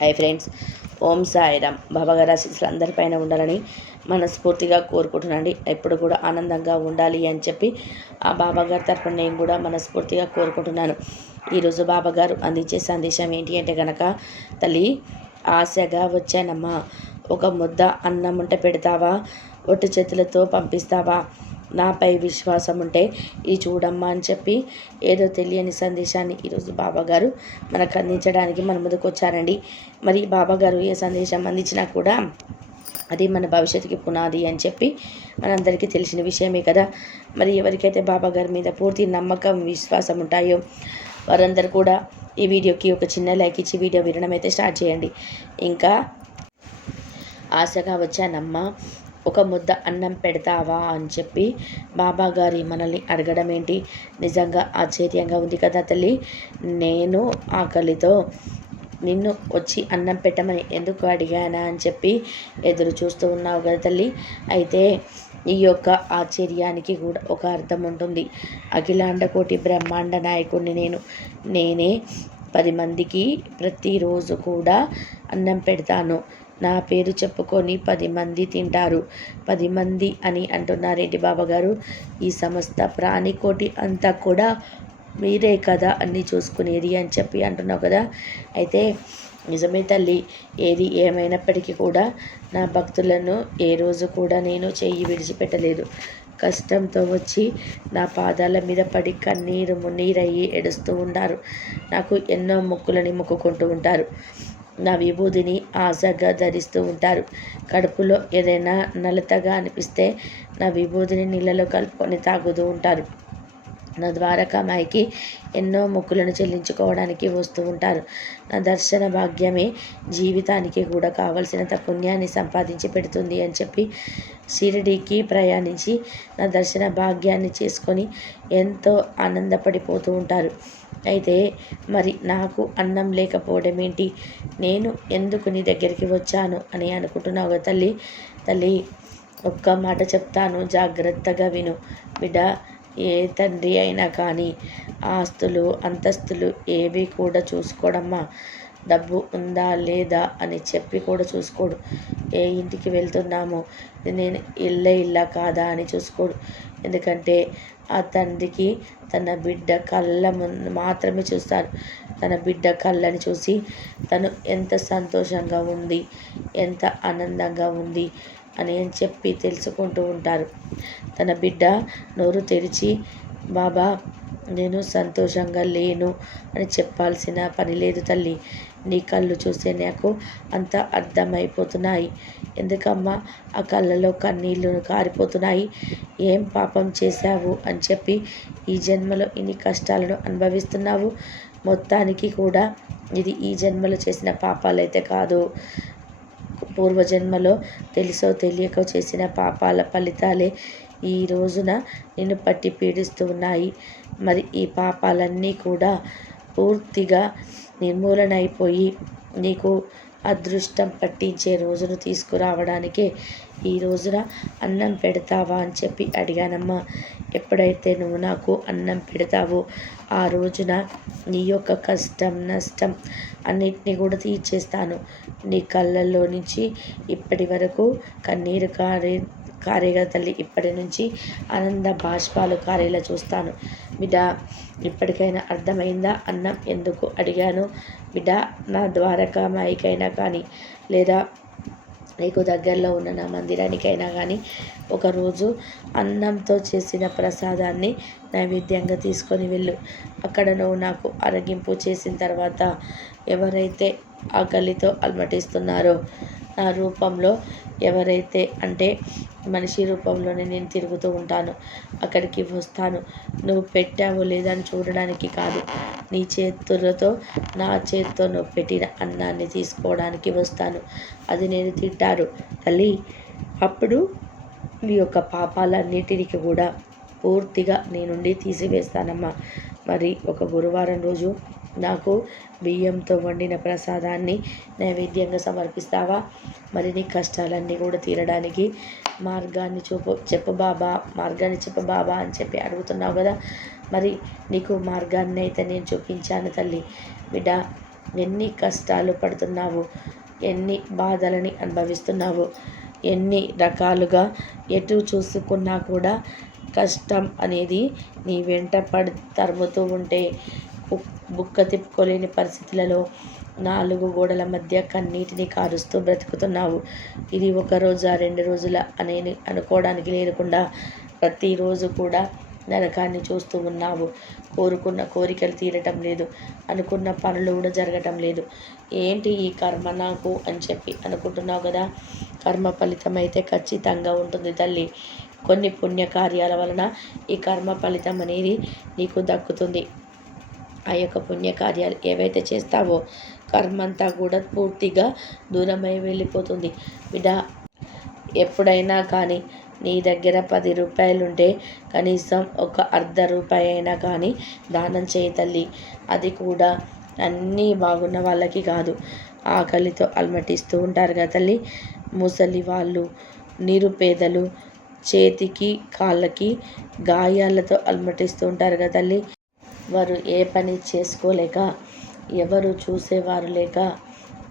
Hi friends. ఓం సాయిరామ్. బాబాగారి ఆశీస్సులు అందరిపైన ఉండాలని మనస్ఫూర్తిగా కోరుకుంటున్నాండి ఎప్పుడు కూడా ఆనందంగా ఉండాలి అని చెప్పి ఆ బాబాగారి తరపున నేను కూడా మనస్ఫూర్తిగా కోరుకుంటున్నాను. ఈరోజు బాబాగారు అందించే సందేశం ఏంటి అంటే కనుక తల్లి ఆశగా వచ్చానమ్మా. ఒక ముద్ద అన్నం ఉంటే పెడతావా? ఒట్టు చేతులతో పంపిస్తావా? నాపై విశ్వాసం ఉంటే ఇది చూడమ్మా అని చెప్పి ఏదో తెలియని సందేశాన్ని ఈరోజు బాబాగారు మనకు అందించడానికి మన ముందుకు వచ్చారండి. మరి బాబాగారు ఏ సందేశం అందించినా కూడా అది మన భవిష్యత్తుకి పునాది అని చెప్పి మనందరికీ తెలిసిన విషయమే కదా. మరి ఎవరికైతే బాబాగారి మీద పూర్తి నమ్మకం విశ్వాసం ఉంటాయో వారందరూ కూడా ఈ వీడియోకి ఒక చిన్న లైక్ ఇచ్చి వీడియో వినడం అయితే స్టార్ట్ చేయండి. ఇంకా ఆశగా వచ్చానమ్మా. ఒక ముద్ద అన్నం పెడతావా అని చెప్పి బాబా గారి మనల్ని అడగడం ఏంటి? నిజంగా ఆశ్చర్యంగా ఉంది కదా తల్లి. నేను ఆకలితో నిన్ను వచ్చి అన్నం పెట్టమని ఎందుకు అడిగానా అని చెప్పి ఎదురు చూస్తూ ఉన్నావు కదా తల్లి. అయితే ఈ యొక్క ఆశ్చర్యానికి కూడా ఒక అర్థం ఉంటుంది. అఖిలాండ కోటి బ్రహ్మాండ నాయకుడిని నేను నేనే పది మందికి ప్రతిరోజు కూడా అన్నం పెడతాను. నా పేరు చెప్పుకొని పది మంది తింటారు. పది మంది అని అంటున్నారేంటి బాబాగారు ఈ సమస్త ప్రాణికోటి అంతా కూడా మీరే కదా అన్నీ చూసుకునేది అని చెప్పి అంటున్నావు కదా? అయితే నిజమే తల్లి ఏది ఏమైనప్పటికీ కూడా నా భక్తులను ఏ రోజు కూడా నేను చెయ్యి విడిచిపెట్టలేదు. కష్టంతో వచ్చి నా పాదాల మీద పడి కన్నీరు మున్నీరయ్యి ఎడుస్తూ ఉంటారు. నాకు ఎన్నో మొక్కులని మొక్కుకుంటూ ఉంటారు. నా విభూదిని ఆశగా ధరిస్తూ ఉంటారు. కడుపులో ఏదైనా నలతగా అనిపిస్తే నా విభూదిని నీళ్ళలో కలుపుకొని తాగుతూ ఉంటారు. నా ద్వారకామాయికి ఎన్నో మొక్కులను చెల్లించుకోవడానికి వస్తూ ఉంటారు. నా దర్శన భాగ్యమే జీవితానికి కూడా కావలసినంత పుణ్యాన్ని సంపాదించి పెడుతుంది అని చెప్పి షిరిడీకి ప్రయాణించి నా దర్శన భాగ్యాన్ని చేసుకొని ఎంతో ఆనందపడిపోతూ ఉంటారు. అయితే మరి నాకు అన్నం లేకపోవడం ఏంటి? నేను ఎందుకు నీ దగ్గరికి వచ్చాను అని అనుకుంటున్నావు తల్లి? తల్లి ఒక్క మాట చెప్తాను జాగ్రత్తగా విను. బిడ్డ ఏ తండ్రి అయినా కానీ ఆస్తులు అంతస్తులు ఏవి కూడా చూసుకోడమ్మా. డబ్బు ఉందా లేదా అని చెప్పి కూడా చూసుకోడు. ఏ ఇంటికి వెళ్తున్నామో నేను ఇల్లే ఇల్లా కాదా అని చూసుకోడు. ఎందుకంటే ఆ తండ్రికి తన బిడ్డ కళ్ళ ముందు మాత్రమే చూస్తారు తన బిడ్డ కళ్ళని చూసి తను ఎంత సంతోషంగా ఉంది ఎంత ఆనందంగా ఉంది అని అని చెప్పి తెలుసుకుంటూ ఉంటారు. తన బిడ్డ నోరు తెరిచి బాబా నేను సంతోషంగా లేను అని చెప్పాల్సిన పని లేదు తల్లి. నీ కళ్ళు చూస్తే నాకు అంత అర్థమైపోతున్నాయి. ఎందుకమ్మా ఆ కళ్ళలో కన్నీళ్ళు కారిపోతున్నాయి? ఏం పాపం చేశావు? అని చెప్పి ఈ జన్మలో ఇన్ని కష్టాలను అనుభవిస్తున్నావు. మొత్తానికి కూడా ఇది ఈ జన్మలో చేసిన పాపాలైతే కాదు. పూర్వజన్మలో తెలుసో తెలియకో చేసిన పాపాల ఫలితాలే ఈ రోజున నిన్ను పట్టి పీడిస్తున్నాయి. మరి ఈ పాపాలన్నీ కూడా పూర్తిగా నిర్మూలన అయిపోయి నీకు అదృష్టం పట్టించే రోజును తీసుకురావడానికే ఈ రోజున అన్నం పెడతావా అని చెప్పి అడిగానమ్మా. ఎప్పుడైతే నువ్వు నాకు అన్నం పెడతావో ఆ రోజున నీ యొక్క కష్టం నష్టం అన్నిటినీ కూడా తీర్చేస్తాను. నీ కళ్ళల్లో నుంచి ఇప్పటి వరకు కన్నీరు కారే కారేగా తల్లి ఇప్పటి నుంచి ఆనంద బాష్పాలు కారేలా చూస్తాను. బిడ్డ ఇప్పటికైనా అర్థమైందా? అన్నం ఎందుకు అడిగాను. బిడ్డ నా ద్వారకామాయికైనా కానీ లేదా నీకు దగ్గరలో ఉన్న నా మందిరానికైనా కానీ ఒకరోజు అన్నంతో చేసిన ప్రసాదాన్ని నైవేద్యంగా తీసుకొని వెళ్ళు. అక్కడ నువ్వు నాకు అరగింపు చేసిన తర్వాత ఎవరైతే ఆకలితో అలమటిస్తున్నారో నా రూపంలో ఎవరైతే అంటే మనిషి రూపంలోనే నేను తిరుగుతూ ఉంటాను. అక్కడికి వస్తాను. నువ్వు పెట్టావో లేదని చూడడానికి కాదు. నీ చేతులతో నా చేతితో నువ్వు పెట్టిన అన్నాన్ని తీసుకోవడానికి వస్తాను. అది నేను తింటాను. తల్లి అప్పుడు నీ యొక్క పాపాలన్నిటినీ కూడా పూర్తిగా నీ నుండి తీసివేస్తానమ్మా. మరి ఒక గురువారం రోజు నాకు బియ్యంతో వండిన ప్రసాదాన్ని నైవేద్యంగా సమర్పిస్తావా? మరి నీ కష్టాలన్నీ కూడా తీరడానికి మార్గాన్ని చూపు చెప్ప బాబా మార్గాన్ని చెప్ప బాబా అని చెప్పి అడుగుతున్నావు కదా? మరి నీకు మార్గాన్ని అయితే నేను చూపించాను తల్లి. బిడ్డ ఎన్ని కష్టాలు పడుతున్నావు ఎన్ని బాధలని అనుభవిస్తున్నావు ఎన్ని రకాలుగా ఎటు చూసుకున్నా కూడా కష్టం అనేది నీ వెంట పడి తరుముతూ ఉంటే బుక్క తిప్పుకోలేని పరిస్థితులలో నాలుగు గోడల మధ్య కన్నీటిని కారుస్తూ బ్రతుకుతున్నావు. ఇది ఒక రోజా రెండు రోజుల అనేది అనుకోవడానికి లేకుండా ప్రతిరోజు కూడా నరకాన్ని చూస్తూ ఉన్నావు. కోరుకున్న కోరికలు తీరటం లేదు. అనుకున్న పనులు కూడా జరగటం లేదు. ఏంటి ఈ కర్మ నాకు అని చెప్పి అనుకుంటున్నావు కదా? కర్మ ఫలితం అయితే ఖచ్చితంగా ఉంటుంది తల్లి. కొన్ని పుణ్యకార్యాల వలన ఈ కర్మ ఫలితం అనేది నీకు దక్కుతుంది. ఆ యొక్క పుణ్యకార్యాలు ఏవైతే చేస్తావో కర్మంతా కూడా పూర్తిగా దూరమై వెళ్ళిపోతుంది. బిడ్డ ఎప్పుడైనా కానీ నీ దగ్గర పది రూపాయలుంటే కనీసం ఒక అర్ధ రూపాయి అయినా కానీ దానం చేయి తల్లి. అది కూడా అన్నీ బాగున్న వాళ్ళకి కాదు. ఆకలితో అలమటిస్తూ ఉంటారు కదా తల్లి. ముసలి వాళ్ళు నిరుపేదలు చేతికి కాళ్ళకి గాయాలతో అలమటిస్తూ ఉంటారు కదా తల్లి. వారు ఏ పని చేసుకోలేక ఎవరు చూసేవారు లేక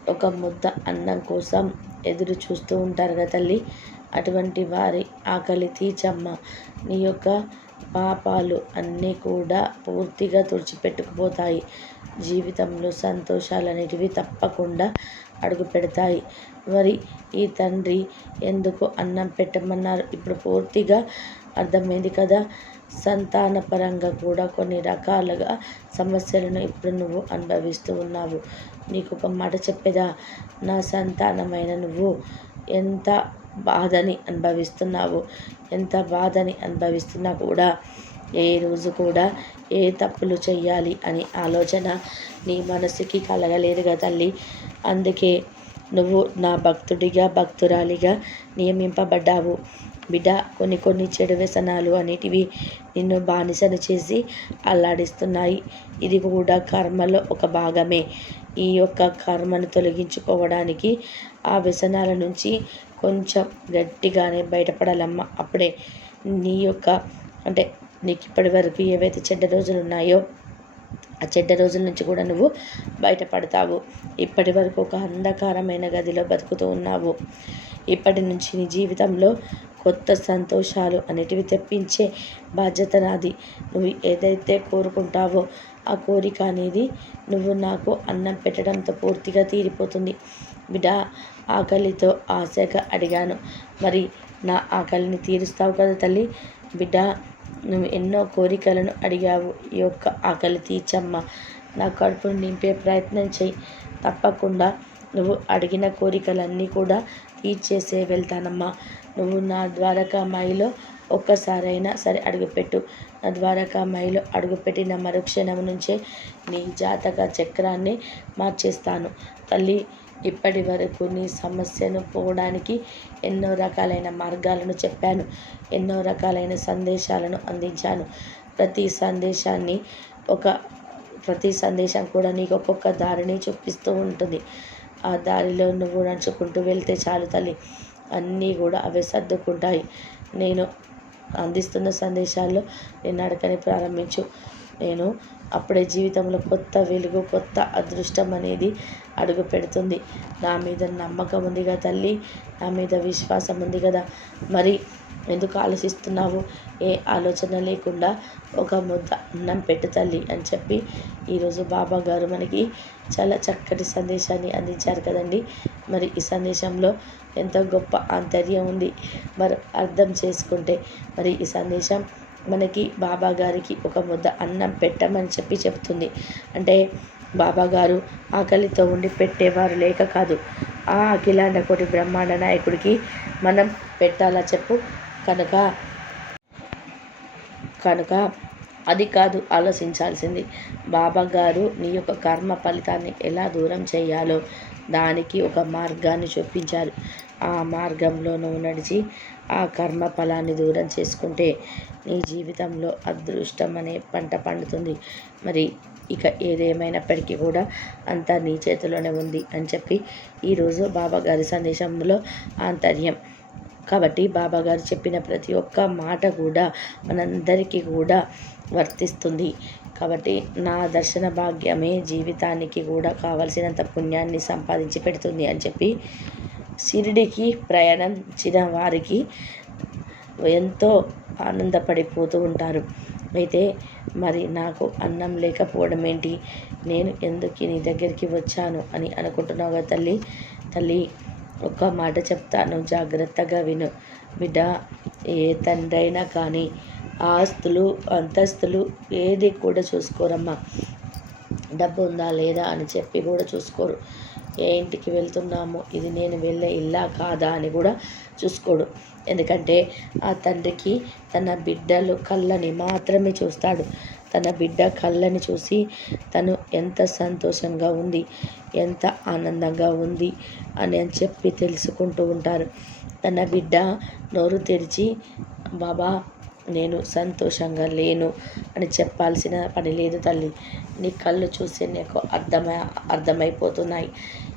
ఒక ముద్ద అన్నం కోసం ఎదురు చూస్తూ ఉంటారు కదా తల్లి? అటువంటి వారి ఆకలి తీచమ్మ నీ యొక్క పాపాలు అన్నీ కూడా పూర్తిగా తుడిచిపెట్టుకుపోతాయి. జీవితంలో సంతోషాలు అనేటివి తప్పకుండా అడుగు పెడతాయి. మరి ఈ తండ్రి ఎందుకు అన్నం పెట్టమన్నారు? ఇప్పుడు పూర్తిగా అర్థమైంది కదా. సంతానపరంగా కూడా కొన్ని రకాలుగా సమస్యలను ఇప్పుడు నువ్వు అనుభవిస్తూ ఉన్నావు. నీకు ఒక మాట చెప్పేదా? నా సంతానమైన నువ్వు ఎంత బాధని అనుభవిస్తున్నావు? ఎంత బాధని అనుభవిస్తున్నా కూడా ఏ రోజు కూడా ఏ తప్పులు చేయాలి అని ఆలోచన నీ మనసుకి కలగలేదు కదా తల్లి. అందుకే నువ్వు నా భక్తుడిగా భక్తురాలిగా నియమింపబడ్డావు. బిడ్డ కొన్ని కొన్ని చెడు వ్యసనాలు అనేటివి నిన్ను బానిసను చేసి అల్లాడిస్తున్నాయి. ఇది కూడా కర్మలో ఒక భాగమే. ఈ యొక్క కర్మను తొలగించుకోవడానికి ఆ వ్యసనాల నుంచి కొంచెం గట్టిగానే బయటపడాలమ్మా. అప్పుడే నీ యొక్క అంటే నీకు ఇప్పటి వరకు ఏవైతే చెడ్డ రోజులు ఉన్నాయో ఆ చెడ్డ రోజుల నుంచి కూడా నువ్వు బయటపడతావు. ఇప్పటి వరకు ఒక అంధకారమైన గదిలో బతుకుతూ ఉన్నావు. ఇప్పటి నుంచి నీ జీవితంలో కొత్త సంతోషాలు అనేటివి తెప్పించే బాధ్యత నాది. నువ్వు ఏదైతే కోరుకుంటావో ఆ కోరిక అనేది నువ్వు నాకు అన్నం పెట్టడంతో పూర్తిగా తీరిపోతుంది. బిడ్డ ఆకలితో ఆశగా అడిగాను. మరి నా ఆకలిని తీరుస్తావు కదా తల్లి. బిడ్డ నువ్వు ఎన్నో కోరికలను అడిగావు. ఈ యొక్క ఆకలి తీర్చమ్మ. నా కడుపును నింపే ప్రయత్నం చేయి తప్పకుండా నువ్వు అడిగిన కోరికలన్నీ కూడా తీర్చేసే వెళ్తానమ్మా. నువ్వు నా ద్వారకామాయిలో ఒక్కసారైనా సరే అడుగుపెట్టు. నా ద్వారకామాయిలో అడుగుపెట్టిన మరుక్షణం నుంచే నీ జాతక చక్రాన్ని మార్చేస్తాను. తల్లి ఇప్పటి వరకు నీ సమస్యను పోవడానికి ఎన్నో రకాలైన మార్గాలను చెప్పాను. ఎన్నో రకాలైన సందేశాలను అందించాను. ప్రతి సందేశాన్ని ఒక ప్రతి సందేశం కూడా నీకు ఒక్కొక్క దారిని చూపిస్తూ ఉంటుంది. ఆ దారిలో నువ్వు నడుచుకుంటూ వెళ్తే చాలు తల్లి. అన్నీ కూడా అవే సర్దుకుంటాయి. నేను అందిస్తున్న సందేశాల్లో నేను నడకని ప్రారంభించు. నేను అప్పుడే జీవితంలో కొత్త వెలుగు కొత్త అదృష్టం అనేది అడుగు పెడుతుంది నా మీద నమ్మకం ఉంది కదా తల్లి నా మీద విశ్వాసం ఉంది కదా. మరి ఎందుకు ఆలోచిస్తున్నావు? ఏ ఆలోచన లేకుండా ఒక ముద్ద అన్నం పెట్టు తల్లి అని చెప్పి ఈరోజు బాబా గారు మనకి చాలా చక్కటి సందేశాన్ని అందించారు కదండి. మరి ఈ సందేశంలో ఎంతో గొప్ప ఆంతర్యం ఉంది. మరి అర్థం చేసుకుంటే మరి ఈ సందేశం మనకి బాబా గారికి ఒక ముద్ద అన్నం పెట్టమని చెప్పి చెప్తుంది అంటే బాబాగారు ఆకలితో ఉండి పెట్టేవారు లేక కాదు. ఆ అఖిలాండ కోటి బ్రహ్మాండ నాయకుడికి మనం పెట్టాలా చెప్పు? కనుక కనుక అది కాదు ఆలోచించాల్సింది. బాబా గారు నీ యొక్క కర్మ ఫలితాన్ని ఎలా దూరం చేయాలో దానికి ఒక మార్గాన్ని చూపించారు. ఆ మార్గంలో నువ్వు నడిచి ఆ కర్మ ఫలాన్ని దూరం చేసుకుంటే నీ జీవితంలో అదృష్టం అనే పంట పండుతుంది. మరి ఇక ఏదేమైనప్పటికీ కూడా అంతా నీ చేతిలోనే ఉంది అని చెప్పి ఈరోజు బాబా గారి సందేశంలో ఆంతర్యం. కాబట్టి బాబా గారు చెప్పిన ప్రతి ఒక్క మాట కూడా మనందరికీ కూడా వర్తిస్తుంది. కాబట్టి నా దర్శన భాగ్యమే జీవితానికి కూడా కావలసినంత పుణ్యాన్ని సంపాదించి పెడుతుంది అని చెప్పి షిరిడికి ప్రయాణించిన వారికి ఎంతో ఆనందపడిపోతూ ఉంటారు. అయితే మరి నాకు అన్నం లేకపోవడం ఏంటి? నేను ఎందుకు నీ దగ్గరికి వచ్చాను అని అనుకుంటున్నావు కదా తల్లి? తల్లి ఒక్క మాట చెప్తాను జాగ్రత్తగా విను. బిడ్డ ఏ తండ్రి అయినా కానీ ఆస్తులు అంతస్తులు ఏది కూడా చూసుకోరమ్మా. డబ్బు ఉందా లేదా అని చెప్పి కూడా చూసుకోరు. ఏ ఇంటికి వెళ్తున్నామో ఇది నేను వెళ్ళే ఇల్లా కాదా అని కూడా చూసుకోడు. ఎందుకంటే ఆ తండ్రికి తన బిడ్డలు కళ్ళని మాత్రమే చూస్తాడు. తన బిడ్డ కళ్ళని చూసి తను ఎంత సంతోషంగా ఉంది ఎంత ఆనందంగా ఉంది అని అని చెప్పి తెలుసుకుంటూ ఉంటారు. తన బిడ్డ నోరు తెరిచి బాబా నేను సంతోషంగా లేను అని చెప్పాల్సిన పని లేదు తల్లి. నీ కళ్ళు చూసి నీకు అర్థమై అర్థమైపోతున్నాయి.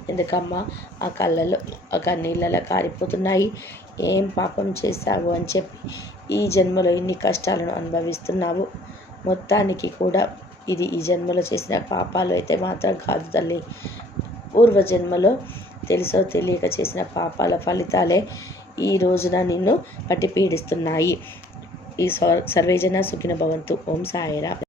ఎందుకమ్మా? ఆ కళ్ళలో ఒక నీళ్ళలో కారిపోతున్నాయి. ఏం పాపం చేశావు అని చెప్పి ఈ జన్మలో ఇన్ని కష్టాలను అనుభవిస్తున్నావు? మొత్తానికి కూడా ఇది ఈ జన్మలో చేసిన పాపాలు అయితే మాత్రం కాదు తల్లి. పూర్వజన్మలో తెలుసో తెలియక చేసిన పాపాల ఫలితాలే ఈ రోజున నిన్ను పట్టి పీడిస్తున్నాయి. ఈ సర్వేజన సుఖిన భవంతు ఓం సాయిరా